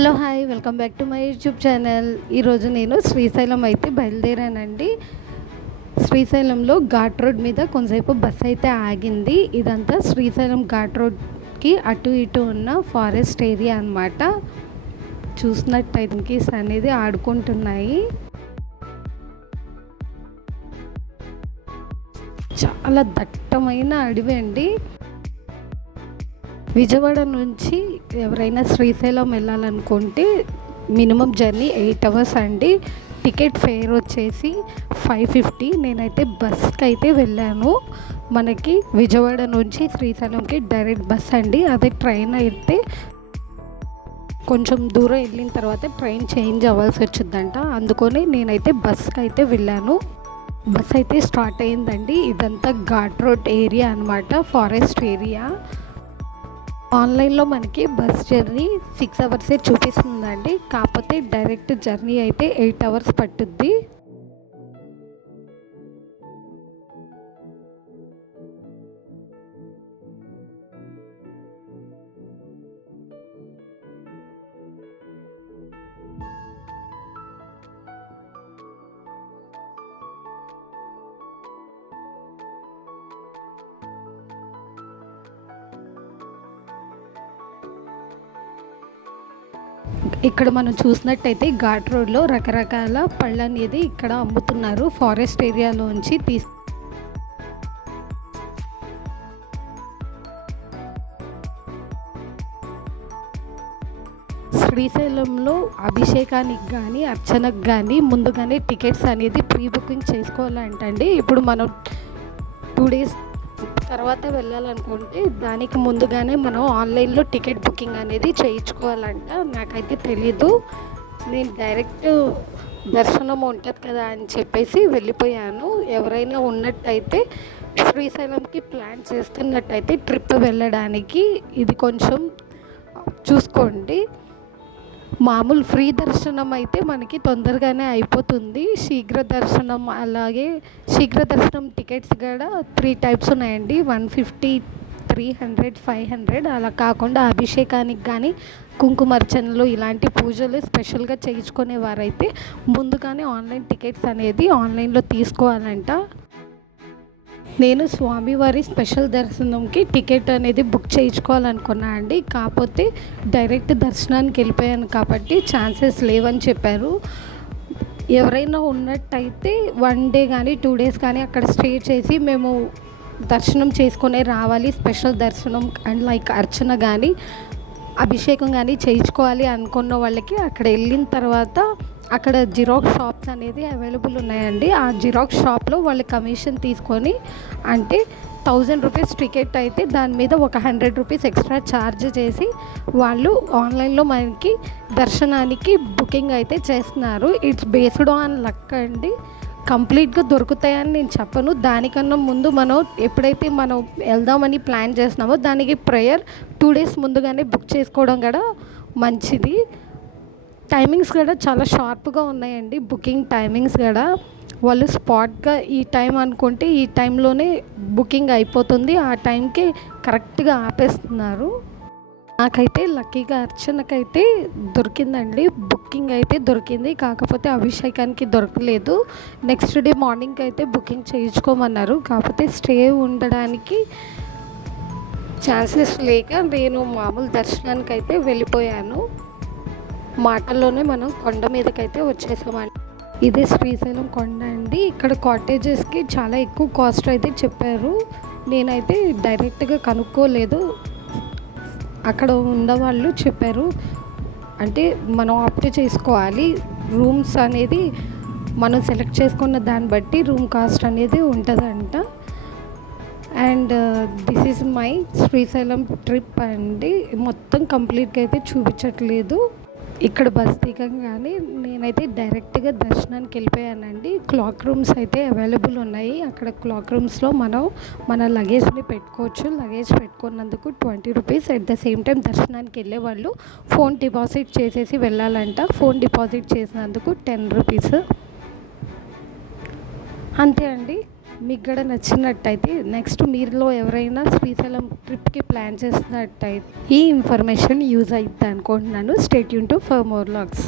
Hello hi welcome back to my YouTube channel ఈరోజు నేను శ్రీశైలం అయితే బయలుదేరానండి. శ్రీశైలంలో ఘాట్ రోడ్ మీద కొంతసేపు బస్ అయితే ఆగింది. ఇదంతా శ్రీశైలం ఘాట్ రోడ్కి అటు ఇటు ఉన్న ఫారెస్ట్ ఏరియా అనమాట చూసినట్టయితే monkeys అనేది ఆడుకుంటున్నాయి. చాలా దట్టమైన అడవి అండి. విజయవాడ నుంచి ఎవరైనా శ్రీశైలం వెళ్ళాలనుకుంటే మినిమం జర్నీ ఎయిట్ అవర్స్ అండి. టికెట్ ఫేర్ వచ్చేసి ఫైవ్ ఫిఫ్టీ. నేనైతే బస్కి అయితే వెళ్ళాను. మనకి విజయవాడ నుంచి శ్రీశైలంకి డైరెక్ట్ బస్ అండి. అదే ట్రైన్ అయితే కొంచెం దూరం వెళ్ళిన తర్వాత ట్రైన్ చేంజ్ అవ్వాల్సి వచ్చిందంట. అందుకని నేనైతే బస్కి అయితే వెళ్ళాను. బస్ అయితే స్టార్ట్ అయిందండి ఇదంతా ఘాట్ రోడ్ ఏరియా అనమాట ఫారెస్ట్ ఏరియా. ఆన్లైన్లో మనకి బస్ జర్నీ సిక్స్ అవర్సే చూపిస్తుందండి. కాకపోతే డైరెక్ట్ జర్నీ అయితే ఎయిట్ అవర్స్ పట్టుద్ది. ఇక్కడ మనం చూసినట్టయితే ఘాట్ రోడ్లో రకరకాల పళ్ళు అనేది ఇక్కడ అమ్ముతున్నారు. ఫారెస్ట్ ఏరియాలోంచి తీసు శ్రీశైలంలో అభిషేకానికి కానీ అర్చనకు కానీ ముందుగానే టికెట్స్ అనేది ప్రీ బుకింగ్ చేసుకోవాలంటండి. ఇప్పుడు మనం టూ డేస్ తర్వాత వెళ్ళాలనుకుంటే దానికి ముందుగానే మనం ఆన్లైన్లో టికెట్ బుకింగ్ అనేది చేయించుకోవాలంట. నాకైతే తెలీదు. నేను డైరెక్ట్ దర్శనం ఉంటుంది కదా అని చెప్పేసి వెళ్ళిపోయాను. ఎవరైనా ఉన్నట్టయితే శ్రీశైలంకి ప్లాన్ చేస్తున్నట్టయితే ట్రిప్ వెళ్ళడానికి ఇది కొంచెం చూసుకోండి. మామూలు ఫ్రీ దర్శనం అయితే మనకి తొందరగానే అయిపోతుంది. శీఘ్ర దర్శనం అలాగే శీఘ్ర దర్శనం టికెట్స్ కూడా త్రీ టైప్స్ ఉన్నాయండి. One fifty three hundred five hundred అలా కాకుండా అభిషేకానికి కానీ కుంకుమార్చనలు ఇలాంటి పూజలు స్పెషల్గా చేయించుకునే వారైతే ముందుగానే ఆన్లైన్ టికెట్స్ అనేది ఆన్లైన్లో తీసుకోవాలంట. నేను స్వామివారి స్పెషల్ దర్శనంకి టికెట్ అనేది బుక్ చేయించుకోవాలనుకున్నా అండి. కాకపోతే డైరెక్ట్ దర్శనానికి వెళ్ళిపోయాను కాబట్టి ఛాన్సెస్ లేవని చెప్పారు. ఎవరైనా ఉన్నట్టయితే వన్ డే కానీ టూ డేస్ కానీ అక్కడ స్టే చేసి మేము దర్శనం చేసుకునే రావాలి. స్పెషల్ దర్శనం అండ్ లైక్ అర్చన కానీ అభిషేకం కానీ చేయించుకోవాలి అనుకున్న వాళ్ళకి అక్కడ వెళ్ళిన తర్వాత అక్కడ జిరాక్స్ షాప్స్ అనేది అవైలబుల్ ఉన్నాయండి. ఆ జిరాక్స్ షాప్లో వాళ్ళు కమిషన్ తీసుకొని అంటే థౌజండ్ రూపీస్ టికెట్ అయితే దాని మీద ఒక హండ్రెడ్ రూపీస్ ఎక్స్ట్రా ఛార్జ్ చేసి వాళ్ళు ఆన్లైన్లో మనకి దర్శనానికి బుకింగ్ అయితే చేస్తున్నారు. ఇట్స్ బేస్డ్ ఆన్ లక్ అండి. కంప్లీట్గా దొరుకుతాయని నేను చెప్పను. దానికన్నా ముందు మనం ఎప్పుడైతే మనం వెళ్దామని ప్లాన్ చేస్తున్నామో దానికి ప్రేయర్ టూ డేస్ ముందుగానే బుక్ చేసుకోవడం కూడా మంచిది. టైమింగ్స్ కూడా చాలా షార్ప్గా ఉన్నాయండి. బుకింగ్ టైమింగ్స్ కూడా వాళ్ళు స్పాట్గా ఈ టైం అనుకుంటే ఈ టైంలోనే బుకింగ్ అయిపోతుంది. ఆ టైంకి కరెక్ట్గా ఆపేస్తున్నారు. నాకైతే లక్కీగా అర్చనకైతే దొరికిందండి. బుకింగ్ అయితే దొరికింది. కాకపోతే అభిషేకానికి దొరకలేదు. నెక్స్ట్ డే మార్నింగ్ అయితే బుకింగ్ చేయించుకోమన్నారు. కాకపోతే స్టే ఉండడానికి ఛాన్సెస్ లేక నేను మామూలు దర్శనానికి అయితే వెళ్ళిపోయాను. మాటల్లోనే మనం కొండ మీదకైతే వచ్చేసామండి. ఇదే శ్రీశైలం కొండ అండి. ఇక్కడ కాటేజెస్కి చాలా ఎక్కువ కాస్ట్ అయితే చెప్పారు. నేనైతే డైరెక్ట్గా కనుక్కోలేదు. అక్కడ ఉన్నవాళ్ళు చెప్పారు. అంటే మనం ఆప్ట్ చేసుకోవాలి. రూమ్స్ అనేది మనం సెలెక్ట్ చేసుకున్న దాన్ని బట్టి రూమ్ కాస్ట్ అనేది ఉంటుందంట. And this is my Srisailam trip అండి. మొత్తం కంప్లీట్గా అయితే చూపించట్లేదు. ఇక్కడ బస్ దిగంగానే నేనైతే డైరెక్ట్గా దర్శనానికి వెళ్ళిపోయానండి. క్లాక్ రూమ్స్ అయితే అవైలబుల్ ఉన్నాయి. అక్కడ క్లాక్ రూమ్స్లో మనం మన లగేజ్ని పెట్టుకోవచ్చు. Luggage పెట్టుకున్నందుకు twenty rupees. At the same time దర్శనానికి వెళ్ళే వాళ్ళు ఫోన్ డిపాజిట్ చేసేసి వెళ్ళాలంట. ఫోన్ డిపాజిట్ చేసినందుకు టెన్ రూపీస్. అంతే అండి. మీకు కూడా నచ్చినట్టయితే నెక్స్ట్ మీరులో ఎవరైనా శ్రీశైలం ట్రిప్కి ప్లాన్ చేసినట్టయితే ఈ ఇన్ఫర్మేషన్ యూజ్ అవుతుంది అనుకుంటున్నాను. State Yoon to for more logs